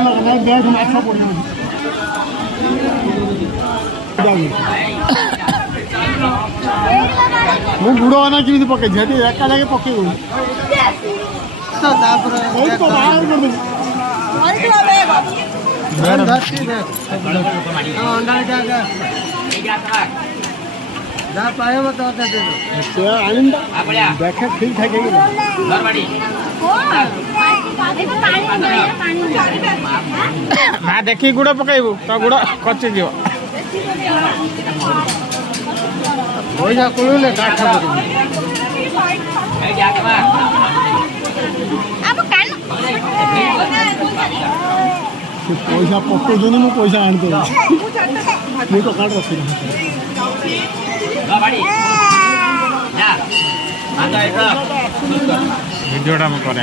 बैग माछ पड़े ମୁଁ ବୁଡ଼ ନା କେମିତି ପକେଇଛି ସେଠି ଏକା ଲାଗେ ପକେଇବୁ ଦେଖେ ଠିକ ଠାକ ନା ଦେଖିକି ଗୁଡ଼ ପକେଇବୁ ତ ଗୁଡ଼ କଚିଯିବ ପଇସା କଳୁଲେ କାଠ ପଇସା ପକଉଛନ୍ତି ମୁଁ ପଇସା ଆଣିଦେବି ମୁଁ ତ କାର୍ଡ ରଖିବି ଭିଡ଼ିଓଟା ମୁଁ କରେ